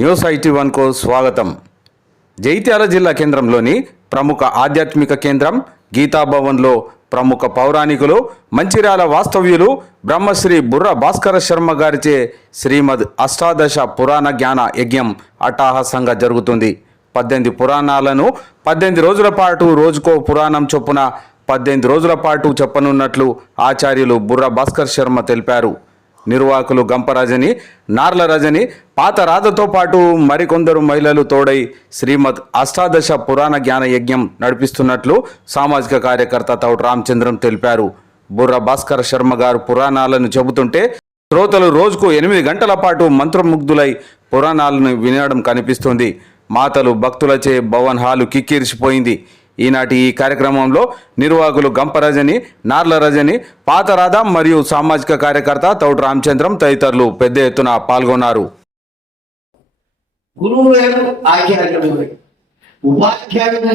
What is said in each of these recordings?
News IT వన్కు స్వాగతం. జైత్యాల జిల్లా కేంద్రంలోని ప్రముఖ ఆధ్యాత్మిక కేంద్రం గీతాభవన్లో ప్రముఖ పౌరాణికులు మంచిర్యాల వాస్తవ్యులు బ్రహ్మశ్రీ బుర్ర భాస్కర శర్మ గారిచే శ్రీమద్ అష్టాదశ పురాణ జ్ఞాన యజ్ఞం అటాహసంగా జరుగుతుంది. పద్దెనిమిది పురాణాలను పద్దెనిమిది రోజుల పాటు రోజుకో పురాణం చొప్పున పద్దెనిమిది రోజుల పాటు చెప్పనున్నట్లు ఆచార్యులు బుర్ర భాస్కర్ శర్మ తెలిపారు. నిర్వాహకులు గంపరాజని నార్ల రజని పాత రాధతో పాటు మరికొందరు మహిళలు తోడై శ్రీమద్ అష్టాదశ పురాణ జ్ఞాన యజ్ఞం నడిపిస్తున్నట్లు సామాజిక కార్యకర్త తౌడు రామచంద్రం తెలిపారు. బుర్ర భాస్కర శర్మ గారు పురాణాలను చెబుతుంటే శ్రోతలు రోజుకు ఎనిమిది గంటల పాటు మంత్రముగ్ధులై పురాణాలను వినడం కనిపిస్తుంది. మాతలు భక్తులచే భవన్ హాలు కిక్కిరిసిపోయింది. ఈనాటి ఈ కార్యక్రమంలో నిర్వాహకులు గంపరజని నార్ల రజని పాతరాధ మరియు సామాజిక కార్యకర్త తౌడు రామచంద్రం తదితరులు పెద్ద ఎత్తున పాల్గొన్నారు. గురువు వేరు ఆచార్యుడు వేరు ఉపాధ్యాయుడు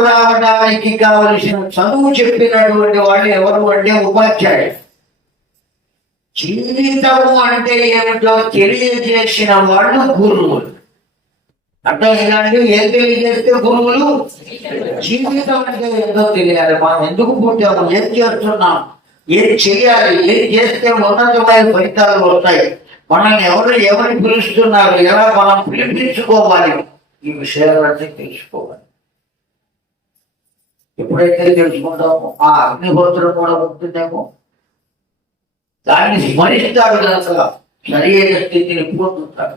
రావడానికి కావలసిన చదువు చెప్పినటువంటి వాళ్ళు ఎవరు అంటే ఉపాధ్యాయుడు జీవితము అంటే ఏమిటో తెలియజేసిన వాళ్ళు గురువులు. అర్థమైందండి? ఏం తెలియజేస్తే గురువులు? జీవితం అంటే ఏంటో తెలియాలి. మనం ఎందుకు పుట్టాము? ఏం చేస్తున్నాం? ఏం చేయాలి ఏం చేస్తే ఉన్నతమైన ఫలితాలు వస్తాయి? మనల్ని ఎవరు ఎవరిని పిలుస్తున్నారు? ఎలా మనం పిలిపించుకోవాలి? ఈ విషయాలన్నీ తెలుసుకోవాలి. ఎప్పుడైతే తెలుసుకుంటామో ఆ అగ్నిహోత్రం కూడా ఉంటుందేమో? దాన్ని స్మరిస్తారు కనుక సరైన స్థితిని పొందుతారు.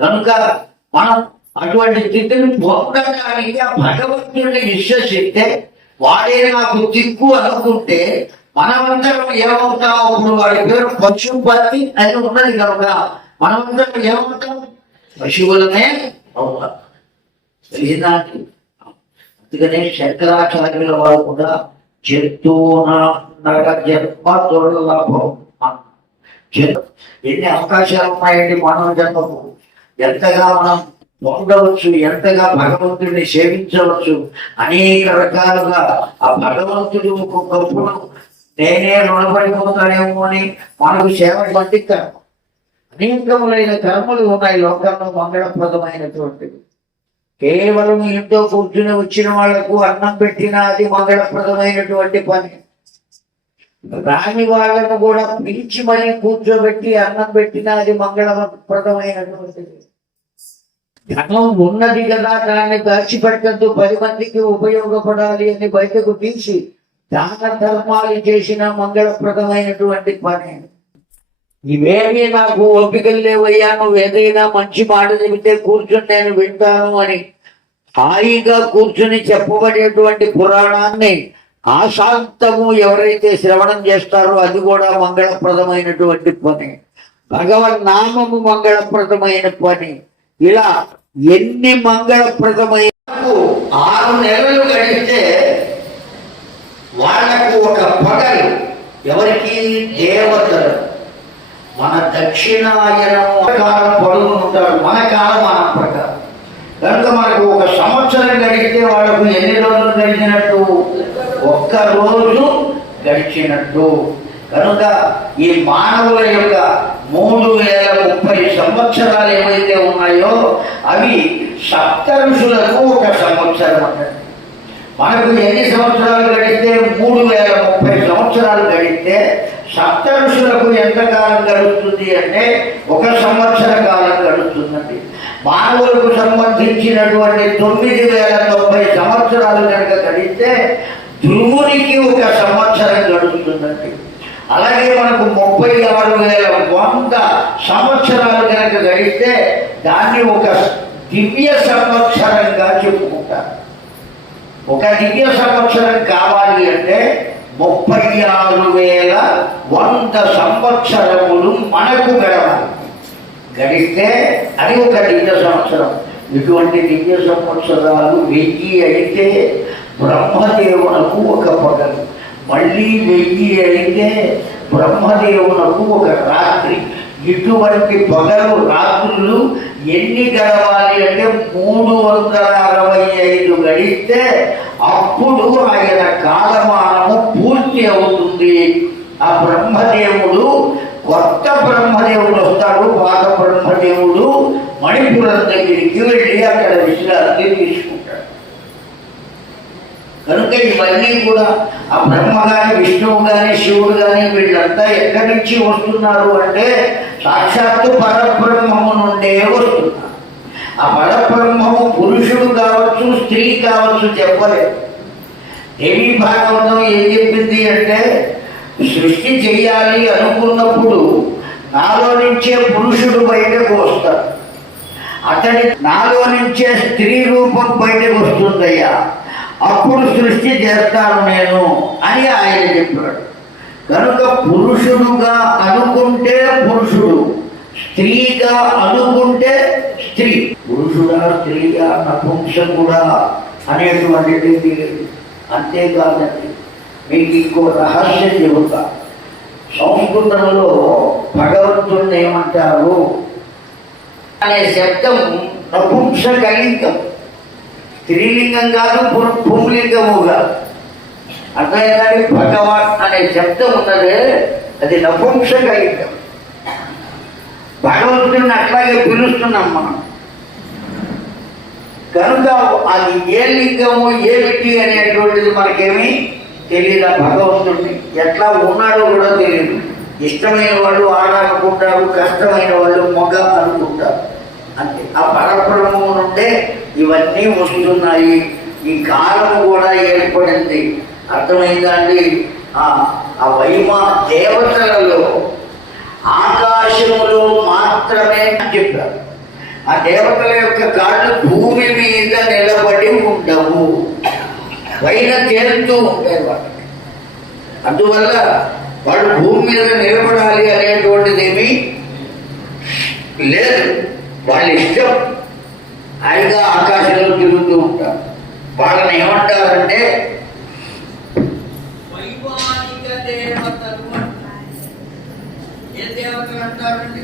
కనుక మనం అటువంటి స్థితిని పొందడానికి ఆ భగవంతుడిని విశ్వసిస్తే వాడే నాకు దిక్కు అనుకుంటే మనమందరం ఏమవుతాం? ఇప్పుడు వాడి పేరు పశుపతి అని ఉన్నది కనుక మనమందరం ఏమవుతాం? పశువులనే అవుతాం. తెలియదానికి అందుకనే శంకరాచార్యుల వారు కూడా జంతువున నర జన్మ దుర్లభం ఎన్ని అవకాశాలు ఉన్నాయండి మానవ జన్మకు? ఎంతగా మనం పొందవచ్చు ఎంతగా భగవంతుడిని సేవించవచ్చు అనేక రకాలుగా ఆ భగవంతుడు ఒక్కొక్కప్పుడు నేనే రుణపడిపోతానేమో అని మనకు సేవ వంటి కర్మ అనేకములైన కర్మలు ఉన్నాయి లోకంలో మంగళప్రదమైనటువంటివి. కేవలం ఇంట్లో కూర్చుని వచ్చిన వాళ్ళకు అన్నం పెట్టినా అది మంగళప్రదమైనటువంటి పని. రాని వాళ్ళను కూడా పిలిచి మరీ కూర్చోబెట్టి అన్నం పెట్టినా అది మంగళప్రదమైనటువంటిది. ధనం ఉన్నది కదా దాన్ని దాచిపెట్టద్దు. పది మందికి ఉపయోగపడాలి అని బయటకు తీసి దాన ధర్మాలు చేసిన మంగళప్రదమైనటువంటి పని. ఇవేమీ నాకు ఓపికలు లేవయ్యా నువ్వు ఏదైనా మంచి మాట చెబితే కూర్చుని నేను వింటాను అని హాయిగా కూర్చుని చెప్పబడేటువంటి పురాణాన్ని ఆశాంతము ఎవరైతే శ్రవణం చేస్తారో అది కూడా మంగళప్రదమైనటువంటి పని. భగవన్ నామము మంగళప్రదమైన పని. ఇలా ఎన్ని మంగళప్రదమైన ఆరు నెలలు గడిస్తే వాళ్ళకు ఒక పగలు ఎవరికి దేవతలు. మన దక్షిణాయనం కాలం పొడుగు ఉంటాడు. మన కాలం మన ప్రకారం కనుక మనకు ఒక సంవత్సరం గడిస్తే వాళ్ళకు ఎన్ని రోజులు గడిచినట్టు? ఒక్క రోజు గడిచినట్టు. కనుక ఈ మానవుల యొక్క మూడు వేల ముప్పై సంవత్సరాలు ఏవైతే ఉన్నాయో అవి సప్త ఋషులకు ఒక సంవత్సరం అంటారు మనకు ఎన్ని సంవత్సరాలు గడిస్తే మూడు వేల ముప్పై సంవత్సరాలు గడిస్తే సప్త ఋషులకు ఎంతకాలం గడుస్తుంది అంటే ఒక సంవత్సర కాలం గడుస్తుందండి. మానవులకు సంబంధించినటువంటి తొమ్మిది వేల తొంభై సంవత్సరాలు కనుక గడిస్తే ధ్రువునికి ఒక సంవత్సరం గడుస్తుందండి. అలాగే మనకు ముప్పై ఆరు వేల వంద సంవత్సరాలు కనుక గడిస్తే దాన్ని ఒక దివ్య సంవత్సరంగా చెప్పుకుంటారు. ఒక దివ్య సంవత్సరం కావాలి అంటే ముప్పై ఆరు వేల వంద సంవత్సరములు మనకు గడవాలి. గడిస్తే అది ఒక దివ్య సంవత్సరం. ఇటువంటి దివ్య సంవత్సరాలు వెయ్యి అయితే బ్రహ్మదేవునకు ఒక పగలు. మళ్ళీ వెయ్యి అయితే బ్రహ్మదేవునకు ఒక రాత్రి. ఇటువంటి పగలు రాత్రులు ఎన్ని గడవాలి అంటే మూడు వందల అరవై ఐదు గడిస్తే అప్పుడు ఆయన కాలమానము పూర్తి అవుతుంది. ఆ బ్రహ్మదేవుడు కొత్త బ్రహ్మదేవుడు వస్తాడు. పాత బ్రహ్మదేవుడు మణిపురం దగ్గరికి వెళ్ళి అక్కడ విశ్రాంతి తీసుకుంటాడు. కనుక ఇవన్నీ కూడా ఆ బ్రహ్మ కానీ విష్ణువు కానీ శివుడు కానీ వీళ్ళంతా ఎక్కడి నుంచి వస్తున్నారు అంటే సాక్షాత్తు పరబ్రహ్మము నుండే వస్తున్నారు. ఆ పరబ్రహ్మము పురుషుడు కావచ్చు స్త్రీ కావచ్చు చెప్పలేదు. దేవి భాగవతం ఏం చెప్పింది అంటే సృష్టి చేయాలి అనుకున్నప్పుడు నాలో నుంచే పురుషుడు బయటకు వస్తాడు. అతడి నాలో నుంచే స్త్రీ రూపం బయటకు వస్తుందయ్యా. అప్పుడు సృష్టి చేస్తాను నేను అని ఆయన చెప్పాడు. కనుక పురుషుడుగా అనుకుంటే పురుషుడు స్త్రీగా అనుకుంటే స్త్రీ. పురుషుడా స్త్రీగా నపుంసకుడా అనేటువంటిది తెలియదు. అంతేకాదండి మీకు ఇంకో రహస్యం చెబుతా. సంస్కృతంలో భగవంతుడిని ఏమంటారు? అనే శబ్దం నపుంసకలింగం. స్త్రీలింగం కాదు పుంలింగము కాదు అర్థమైందని భగవాన్ అనే శబ్దం ఉన్నదే అది నపుంసకలింగం భగవంతుడిని అట్లాగే పిలుస్తున్నాం మనం. కనుక అది ఏ లింగము ఏమిటి అనేటువంటిది మనకేమీ తెలియదు ఆ భగవంతుడిని ఎట్లా ఉన్నాడో కూడా తెలియదు ఇష్టమైన వాళ్ళు ఆడ అనుకుంటారు కష్టమైన వాళ్ళు మొగ అనుకుంటారు. అంతే. ఆ పరబ్రహ్మం నుండే ఇవన్నీ వస్తున్నాయి. ఈ కాలం కూడా ఏర్పడింది. అర్థమైందా అండి? ఆ వైమా దేవతలలో ఆకాశములో మాత్రమే అని చెప్పారు. ఆ దేవతల యొక్క కాళ్ళు భూమి మీద నిలబడి ఉండవు. పైన తేలుతూ ఉంటారు వాటికి అందువల్ల వాళ్ళు భూమి మీద నిలబడాలి అనేటువంటిది ఏమీ లేదు. వాళ్ళ ఇష్టం హాయిగా ఆకాశంలో తిరుగుతూ ఉంటారు వాళ్ళని ఏమంటారంటే వైమానిక దేవతలు అంటారు. ఏ దేవతలు అంటారండి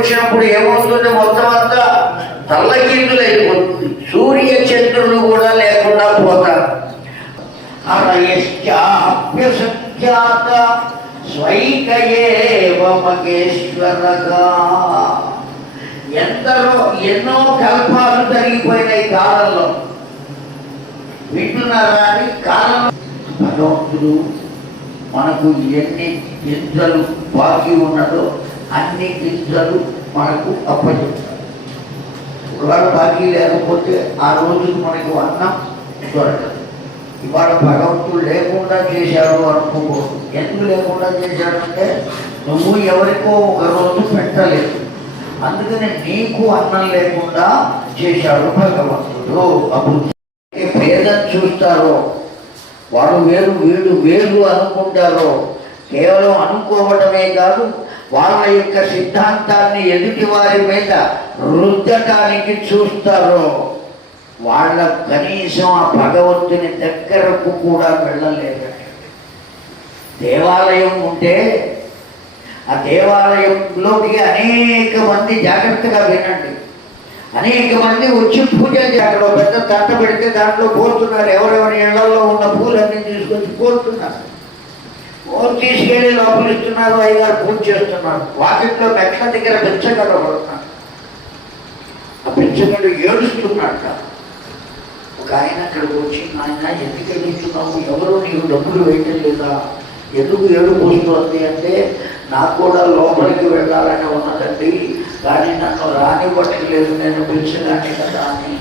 వచ్చినప్పుడు ఏమవుతుంది మొత్తం అంతా తల్లకిందులైపోతుంది సూర్య చంద్రులు కూడా లేకుండా పోతారు. అరయశ్చాప్యసఖ్యాత స్వైకయేవ మగేశ్వరగా ఎందరో ఎన్నో కల్పాలు జరిగిపోయినాయి కాలంలో. వింటున్నారా అని కాలం భగవంతుడు మనకు ఎన్ని చింతలు బాకీ ఉన్నదో అన్ని గింజలు మనకు అప్పచెప్తారు. ఇవాళ బాకీ లేకపోతే ఆ రోజుకు మనకు అన్నం దొరకదు. ఇవాళ భగవంతుడు లేకుండా చేశాడు అనుకోకూడదు. ఎందుకు లేకుండా చేశాడంటే నువ్వు ఎవరికో ఒక రోజు పెట్టలేదు. అందుకని నీకు అన్నం లేకుండా చేశాడు భగవంతుడు. అప్పుడు ఏ చూస్తారో వాడు వేరు వీడు వేరు అనుకుంటారో కేవలం అనుకోవటమే కాదు వాళ్ళ యొక్క సిద్ధాంతాన్ని ఎదుటి వారి మీద రుద్దటానికి చూస్తారో వాళ్ళ కనీసం ఆ భగవంతుని దగ్గరకు కూడా వెళ్ళలేరు. దేవాలయం ఉంటే ఆ దేవాలయంలోకి అనేక మంది జాగ్రత్తగా వినండి. అనేక మంది వచ్చి పూజలు చేస్తారు. పెద్ద తట్ట పెడితే దాంట్లో కోరుతున్నారు. ఎవరెవరి ఇళ్ళలో ఉన్న పూలన్నీ తీసుకొచ్చి కోరుతున్నారు. ఓ తీసుకెళ్ళి లోపలిస్తున్నారు అయ్యగారు పూజ చేస్తున్నారు. వాకిట్లో మెట్ల దగ్గర బిచ్చగడ పడుతున్నాడు ఆ పెంచగడు ఏడుస్తున్నాడట ఒక ఆయన అక్కడికి వచ్చి నాయన ఎందుకు ఎదుగుతున్నావు ఎవరు నీకు డబ్బులు వేయటం లేదా? ఎందుకు ఏడుపు వస్తుంది అంటే నాకు కూడా లోపలికి వెళ్ళాలని ఉన్నదండి. కానీ నన్ను రానివ్వట్లేదు. నేను పిలిచినాను కదా అని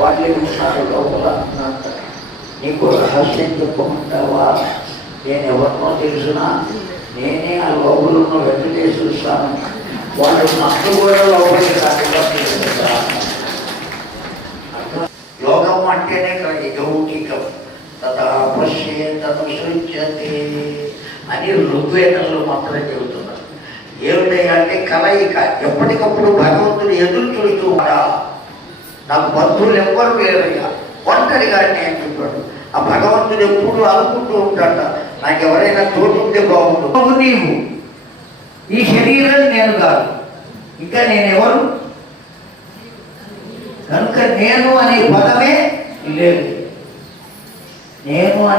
వాళ్ళే ఉన్నారు లోపల. అన్నంత నీకు రహస్యం చెప్పమంటావా? నేను ఎవరినో తెలిసినా? నేనే ఆ లోపల ఉన్న వెంకటేశ్వర స్వామి వాళ్ళు నన్ను కూడా లోపలికి యోగం అంటేనే కదా యౌకికం తదా పశ్యే తను అని ఋగ్వేదంలో మాత్రమే చెబుతున్నారు. ఏమిటంటే కలయిక. ఎప్పటికప్పుడు భగవంతుడు ఎదురు చూస్తూ ఉన్నాడా నాకు బంధువులు ఎవ్వరు లేరయ్యా. ఒంటరిగా నేను చెప్పాడు. ఆ భగవంతుడు ఎప్పుడు అనుకుంటూ ఉంటాడ నాకు ఎవరైనా తోడు బాగుంటుంది. బాబు నీవు. ఈ శరీరం నేను కాదు. ఇంకా నేను ఎవరు కనుక నేను అనే పదమే లేదు. నేను అనే